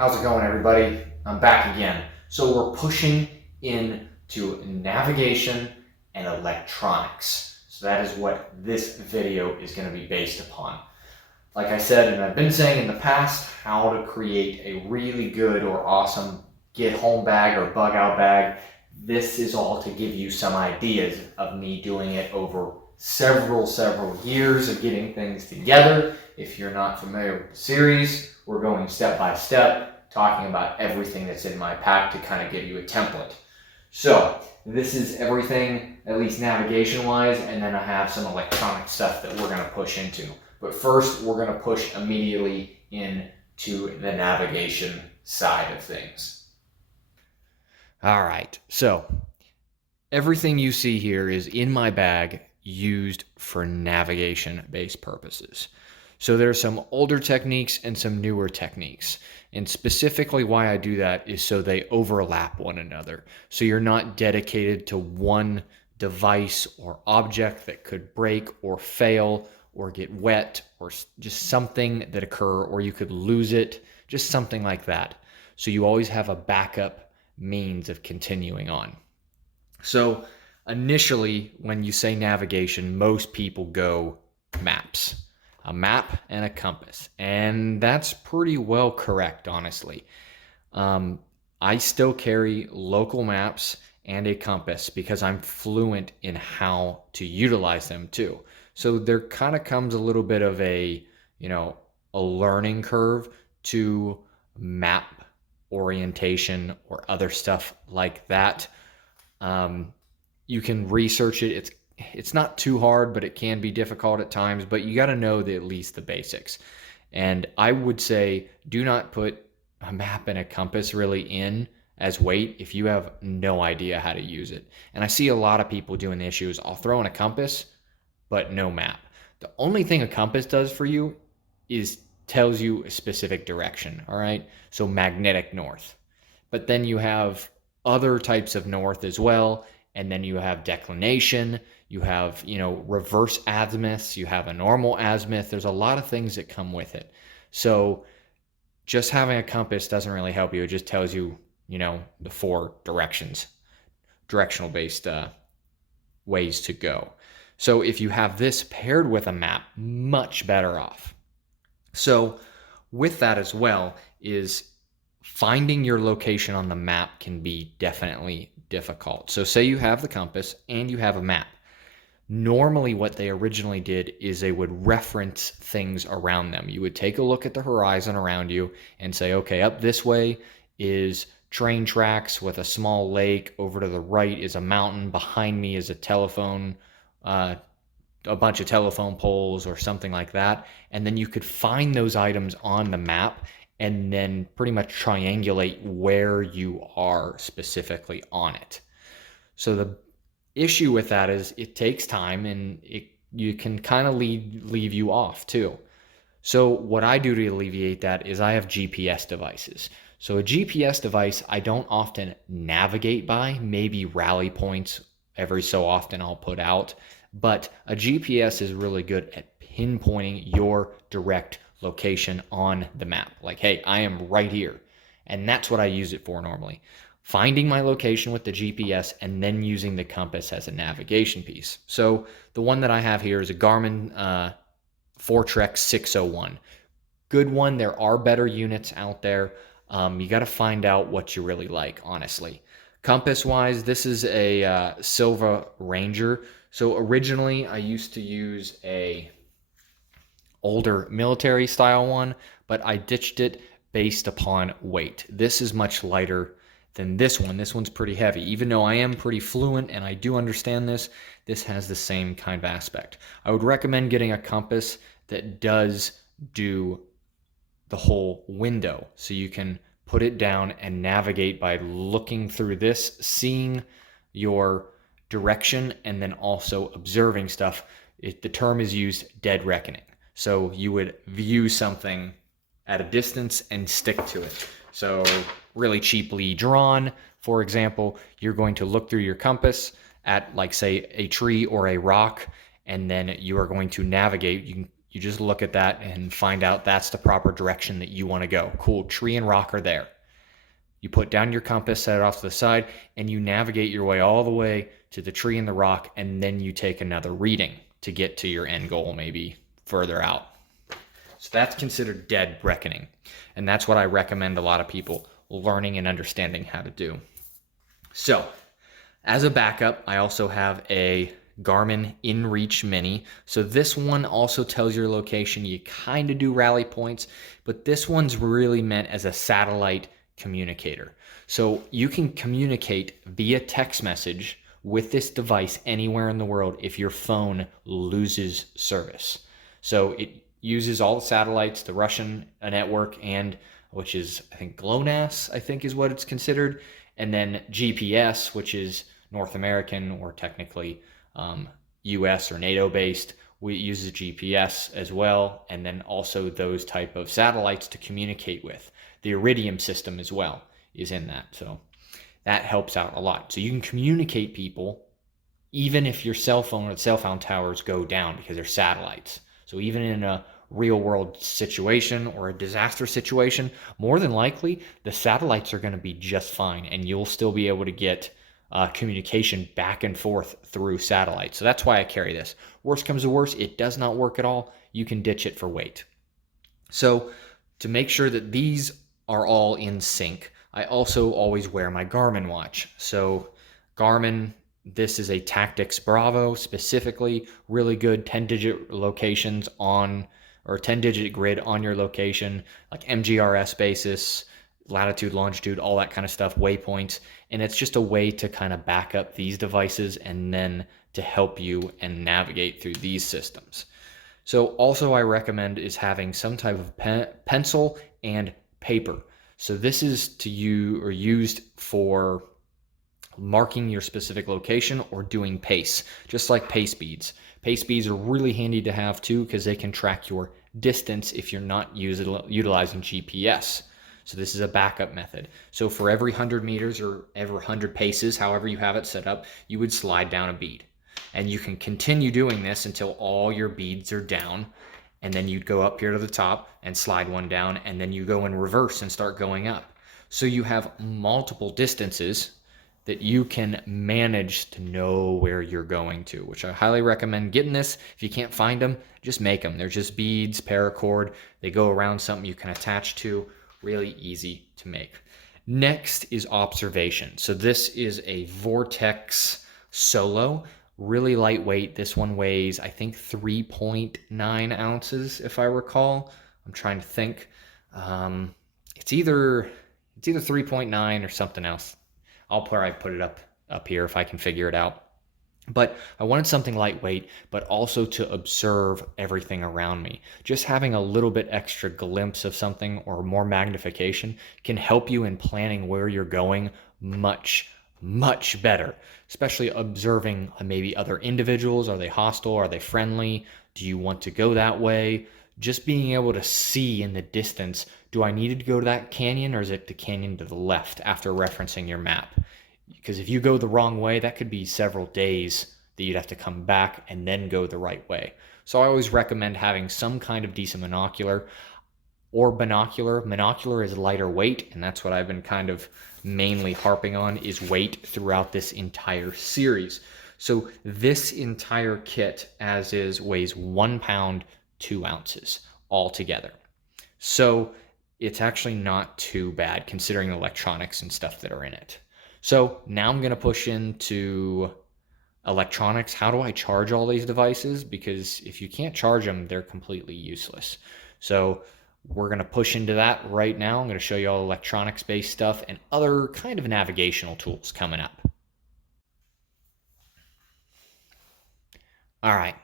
How's it going, everybody? I'm back again. So we're pushing into navigation and electronics. So that is what this video is going to be based upon. Like I said, and I've been saying in the past, how to create a really good or awesome get home bag or bug out bag. This is all to give you some ideas of me doing it over several years of getting things together. If you're not familiar with the series, we're going step by step, talking about everything that's in my pack to kind of give you a template. So this is everything, at least navigation wise, and then I have some electronic stuff that we're going to push into. But first, we're going to push immediately into the navigation side of things. All right, so everything you see here is in my bag used for navigation-based purposes. So there are some older techniques and some newer techniques. And specifically why I do that is so they overlap one another. So you're not dedicated to one device or object that could break or fail or get wet or just something that occur, or you could lose it, just something like that. So you always have a backup means of continuing on. So initially, when you say navigation, most people go maps. A map and a compass. And that's pretty well correct, honestly. I still carry local maps and a compass because I'm fluent in how to utilize them too. So there kind of comes a little bit of a learning curve to map orientation or other stuff like that. You can research it. It's not too hard, but it can be difficult at times, but you got to know at least the basics. And I would say do not put a map and a compass really in as weight if you have no idea how to use it. And I see a lot of people doing the issue is I'll throw in a compass, but no map. The only thing a compass does for you is tells you a specific direction, all right? So magnetic north. But then you have other types of north as well, and then you have declination, you have, reverse azimuths, you have a normal azimuth. There's a lot of things that come with it. So just having a compass doesn't really help you. It just tells you, the four directions, directional based ways to go. So if you have this paired with a map, much better off. So with that as well is finding your location on the map can be definitely difficult. So say you have the compass and you have a map. Normally what they originally did is they would reference things around them. You would take a look at the horizon around you and say, okay, up this way is train tracks with a small lake. Over to the right is a mountain. Behind me is a telephone, a bunch of telephone poles or something like that. And then you could find those items on the map and then pretty much triangulate where you are specifically on it. So the issue with that is it takes time and you can kind of leave you off too. So what I do to alleviate that is I have GPS devices. So a GPS device I don't often navigate by, maybe rally points every so often I'll put out, but a GPS is really good at pinpointing your direct location on the map. Like, hey, I am right here. And that's what I use it for normally. Finding my location with the GPS and then using the compass as a navigation piece. So the one that I have here is a Garmin Fortrex 601. Good one. There are better units out there. You got to find out what you really like, honestly. Compass wise, this is a Silva Ranger. So originally I used to use a older military style one, but I ditched it based upon weight. This is much lighter than this one. This one's pretty heavy. Even though I am pretty fluent and I do understand this has the same kind of aspect. I would recommend getting a compass that does do the whole window. So you can put it down and navigate by looking through this, seeing your direction, and then also observing stuff. The term is used dead reckoning. So you would view something at a distance and stick to it. So really cheaply drawn, for example, you're going to look through your compass at, like, say, a tree or a rock, and then you are going to navigate. you just look at that and find out that's the proper direction that you want to go. Cool, tree and rock are there. You put down your compass, set it off to the side, and you navigate your way all the way to the tree and the rock, and then you take another reading to get to your end goal, maybe further out. So that's considered dead reckoning. And that's what I recommend a lot of people learning and understanding how to do. So as a backup, I also have a Garmin InReach Mini. So this one also tells your location. You kind of do rally points, but this one's really meant as a satellite communicator. So you can communicate via text message with this device anywhere in the world if your phone loses service. So it uses all the satellites, the Russian network, and which is, I think, GLONASS, I think is what it's considered, and then GPS, which is North American or technically US or NATO based. We use the GPS as well, and then also those type of satellites to communicate with. The Iridium system as well is in that, so that helps out a lot. So you can communicate people even if your cell phone towers go down because they're satellites. So even in a real world situation or a disaster situation, more than likely the satellites are going to be just fine, and you'll still be able to get communication back and forth through satellites. So that's why I carry this. Worst comes to worst, it does not work at all, you can ditch it for weight. So to make sure that these are all in sync, I also always wear my Garmin watch. So Garmin, this is a Tactics Bravo specifically, really good 10-digit locations on, or 10-digit grid on your location, like MGRS basis, latitude, longitude, all that kind of stuff, waypoints. And it's just a way to kind of back up these devices and then to help you and navigate through these systems. So also I recommend is having some type of pencil and paper. So this is to you or used for marking your specific location or doing pace, just like pace beads. Pace beads are really handy to have too because they can track your distance if you're not utilizing GPS. So this is a backup method. So for every 100 meters or every 100 paces, however you have it set up, you would slide down a bead. And you can continue doing this until all your beads are down. And then you'd go up here to the top and slide one down, and then you go in reverse and start going up. So you have multiple distances that you can manage to know where you're going to, which I highly recommend getting this. If you can't find them, just make them. They're just beads, paracord. They go around something you can attach to. Really easy to make. Next is observation. So this is a Vortex Solo, really lightweight. This one weighs, I think, 3.9 ounces, if I recall. I'm trying to think. It's either 3.9 or something else. I'll probably put it up here if I can figure it out. But I wanted something lightweight, but also to observe everything around me. Just having a little bit extra glimpse of something or more magnification can help you in planning where you're going much, much better. Especially observing maybe other individuals. Are they hostile? Are they friendly? Do you want to go that way? Just being able to see in the distance, do I need to go to that canyon or is it the canyon to the left after referencing your map? Because if you go the wrong way, that could be several days that you'd have to come back and then go the right way. So I always recommend having some kind of decent monocular or binocular. Monocular is lighter weight, and that's what I've been kind of mainly harping on is weight throughout this entire series. So this entire kit, as is, weighs 1 pound, 2 ounces altogether. So it's actually not too bad considering the electronics and stuff that are in it. So now I'm going to push into electronics. How do I charge all these devices? Because if you can't charge them, they're completely useless. So we're going to push into that right now. I'm going to show you all electronics-based stuff and other kind of navigational tools coming up. All right,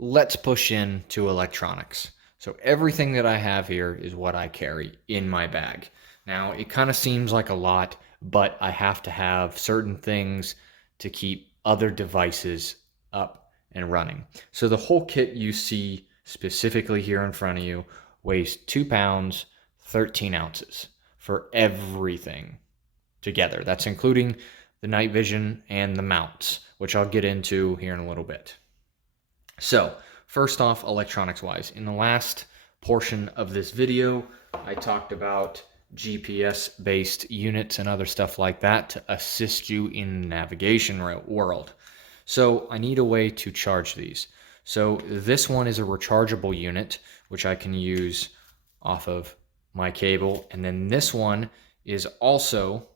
let's push into electronics. So everything that I have here is what I carry in my bag. Now, it kind of seems like a lot, but I have to have certain things to keep other devices up and running. So the whole kit you see specifically here in front of you weighs 2 pounds, 13 ounces for everything together. That's including the night vision and the mounts, which I'll get into here in a little bit. So First off, electronics-wise, in the last portion of this video, I talked about GPS-based units and other stuff like that to assist you in the navigation world. So I need a way to charge these. So this one is a rechargeable unit, which I can use off of my cable. And then this one is also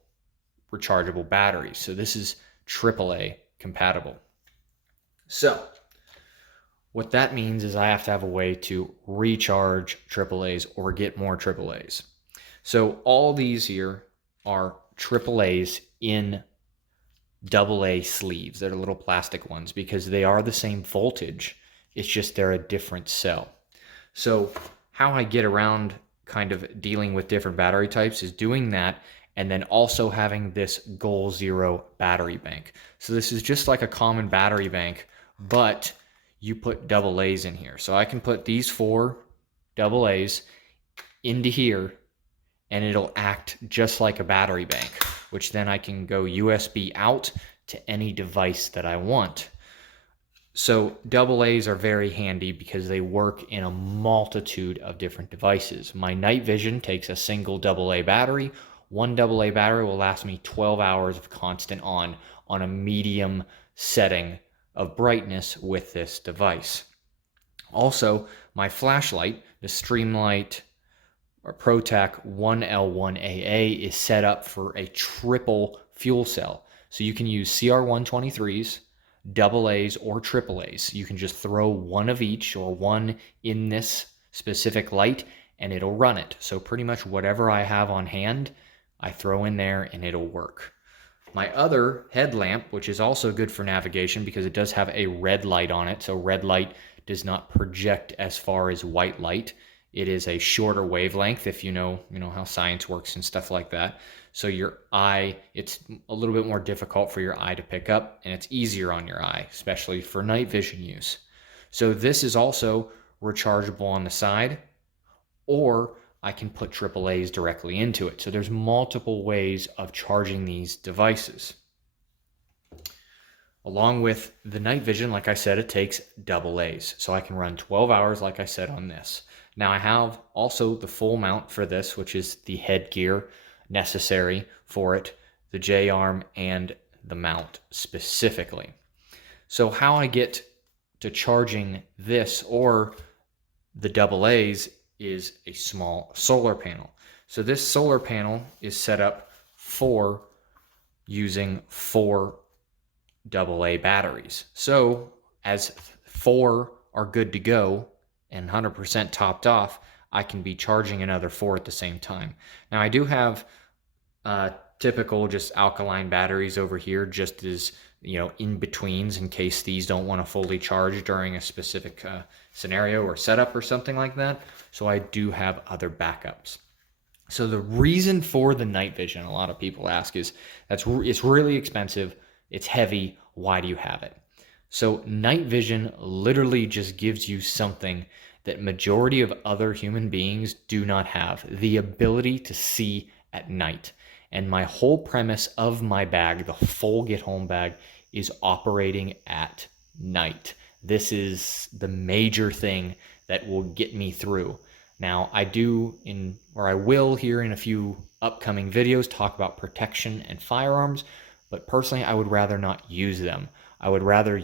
rechargeable batteries. So this is AAA compatible. So what that means is I have to have a way to recharge AAAs or get more AAAs. So all these here are AAAs in AA sleeves. They're little plastic ones because they are the same voltage. It's just they're a different cell. So how I get around kind of dealing with different battery types is doing that and then also having this Goal Zero battery bank. So this is just like a common battery bank, but you put AA's in here. So I can put these 4 AA's into here and it'll act just like a battery bank, which then I can go USB out to any device that I want. So AA's are very handy because they work in a multitude of different devices. My night vision takes a single AA battery. One AA battery will last me 12 hours of constant on a medium setting of brightness with this device. Also, my flashlight, the Streamlight or ProTac 1L1AA, is set up for a triple fuel cell. So you can use CR123s, AA's, or AAA's. You can just throw one of each or one in this specific light and it'll run it. So pretty much whatever I have on hand, I throw in there and it'll work. My other headlamp, which is also good for navigation because it does have a red light on it. So red light does not project as far as white light. It is a shorter wavelength, if you know how science works and stuff like that. So your eye, it's a little bit more difficult for your eye to pick up, and it's easier on your eye, especially for night vision use. So this is also rechargeable on the side, or I can put AAA's directly into it. So there's multiple ways of charging these devices. Along with the night vision, like I said, it takes AA's. So I can run 12 hours, like I said, on this. Now I have also the full mount for this, which is the headgear necessary for it, the J-arm and the mount specifically. So how I get to charging this or the AA's is a small solar panel. So this solar panel is set up for using 4 AA batteries. So as 4 are good to go and 100% topped off, I can be charging another 4 at the same time. Now I do have typical just alkaline batteries over here, just as in betweens in case these don't want to fully charge during a specific scenario or setup or something like that. So I do have other backups. So the reason for the night vision, a lot of people ask, is it's really expensive, it's heavy, why do you have it? So night vision literally just gives you something that majority of other human beings do not have, the ability to see at night. And my whole premise of my bag, the full Get Home bag, is operating at night. This is the major thing that will get me through. Now, I will here in a few upcoming videos talk about protection and firearms, but personally, I would rather not use them. I would rather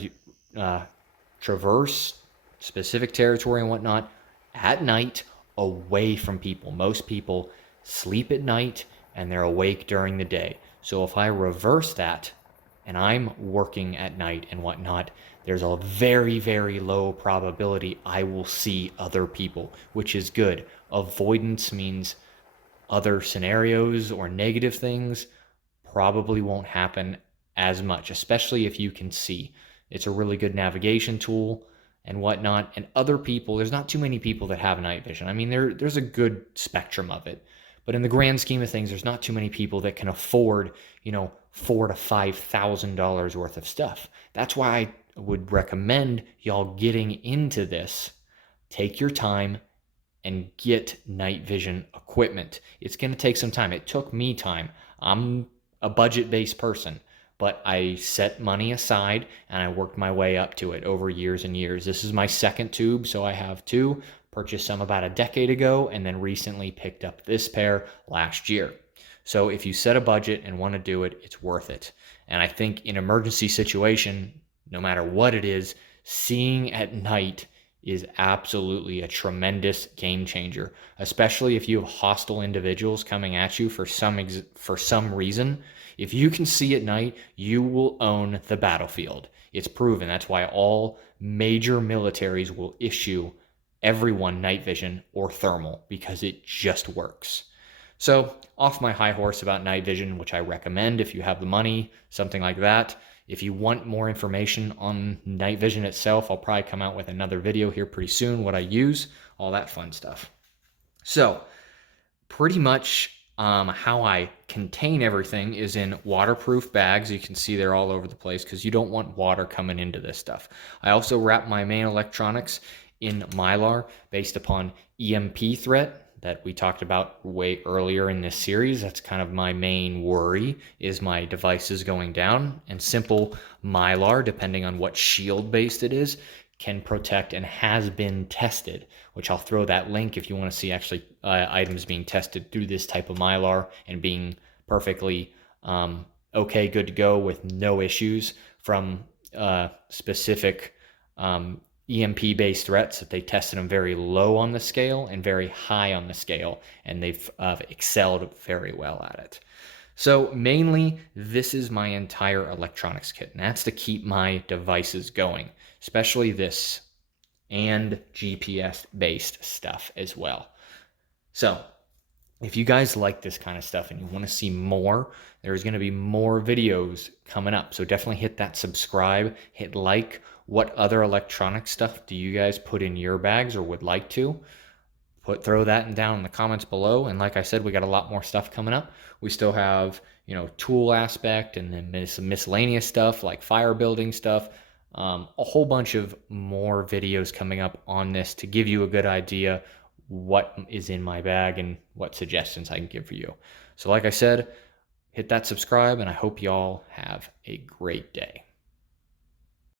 traverse specific territory and whatnot at night away from people. Most people sleep at night and they're awake during the day. So if I reverse that and I'm working at night and whatnot, there's a very, very low probability I will see other people, which is good. Avoidance means other scenarios or negative things probably won't happen as much, especially if you can see. It's a really good navigation tool and whatnot. And other people, there's not too many people that have night vision. I mean, there's a good spectrum of it. But in the grand scheme of things, there's not too many people that can afford, $4,000 to $5,000 worth of stuff. That's why I would recommend y'all getting into this. Take your time and get night vision equipment. It's going to take some time. It took me time. I'm a budget-based person. but I set money aside and I worked my way up to it over years and years. This is my second tube, so I have two. Purchased some about a decade ago and then recently picked up this pair last year. So if you set a budget and want to do it, it's worth it. And I think in emergency situation, no matter what it is, seeing at night is absolutely a tremendous game changer, especially if you have hostile individuals coming at you for some reason. If you can see at night, you will own the battlefield. It's proven. That's why all major militaries will issue everyone night vision or thermal, because it just works. So off my high horse about night vision, which I recommend if you have the money, something like that. If you want more information on night vision itself, I'll probably come out with another video here pretty soon, what I use, all that fun stuff. So pretty much how I contain everything is in waterproof bags. You can see they're all over the place because you don't want water coming into this stuff. I also wrap my main electronics in Mylar based upon EMP threat that we talked about way earlier in this series. That's kind of my main worry, is my devices going down. And simple Mylar, depending on what shield based it is, can protect and has been tested, which I'll throw that link if you want to see actually items being tested through this type of Mylar and being perfectly okay, good to go with no issues from specific EMP-based threats. That they tested them very low on the scale and very high on the scale, and they've excelled very well at it. So mainly, this is my entire electronics kit, and that's to keep my devices going, especially this and GPS-based stuff as well. So if you guys like this kind of stuff and you want to see more, there's going to be more videos coming up. So definitely hit that subscribe, hit like. What other electronic stuff do you guys put in your bags or would like to? Throw that down in the comments below. And like I said, we got a lot more stuff coming up. We still have, tool aspect and then some miscellaneous stuff like fire building stuff. A whole bunch of more videos coming up on this to give you a good idea what is in my bag and what suggestions I can give for you. So like I said, hit that subscribe, and I hope y'all have a great day.